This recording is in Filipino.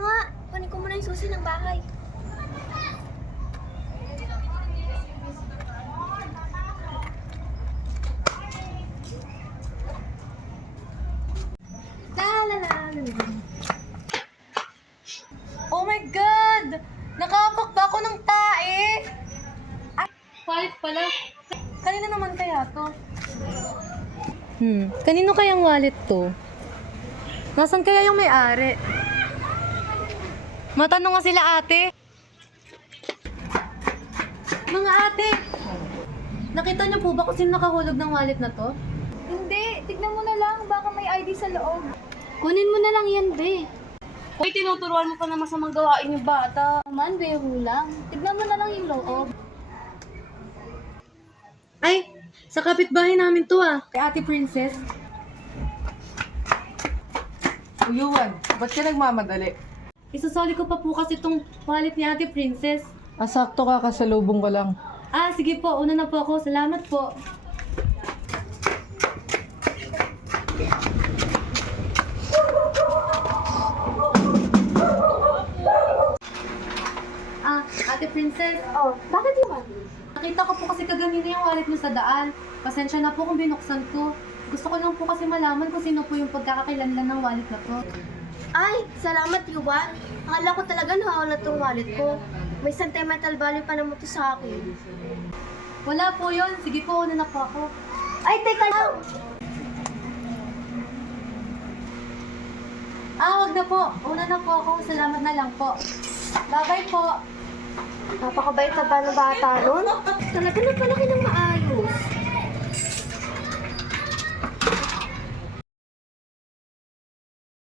nga. Kunin ko muna yung susi ng bahay. Oh my God! Nakapak ba ako ng tae? Ay, wallet pala. Kanina naman kaya to? Kanino kayang wallet to? Nasaan kaya yung may-ari? Matanong nga sila ate. Mga ate! Nakita niyo po ba kung sino nakahulog ng wallet na to? Hindi, tignan mo na lang. Baka may ID sa loob. Kunin mo na lang yan, be. Uy, tinuturuan mo pa na masamang gawain yung bata. Man, be, lang. Tignan mo na lang yung loob. Ay, sa kapitbahay namin to kay Ate Princess. Uyuan, ba't ka nagmamadali? Isusoli ko pa po kasi itong wallet ni Ate Princess. Sakto ka, kasalubong ko lang. Sige po. Una na po ako. Salamat po. Ate Princess. Oh, bakit yun? Nakita ko po kasi kaganina yung wallet mo sa daan. Pasensya na po kung binuksan ko. Gusto ko lang po kasi malaman kung sino po yung pagkakakilanlan ng wallet na to. Ay, salamat, Yuan. Akala ko talaga nawawala tong wallet ko. May sentimental value pa naman to sa akin. Wala po yun. Sige po, una na po ako. Ay, teka lang! Wag na po. Una na po ako. Salamat na lang po. Bye-bye po. Napakabait na ba ng bata nun? Talaga napalaki ng maayos.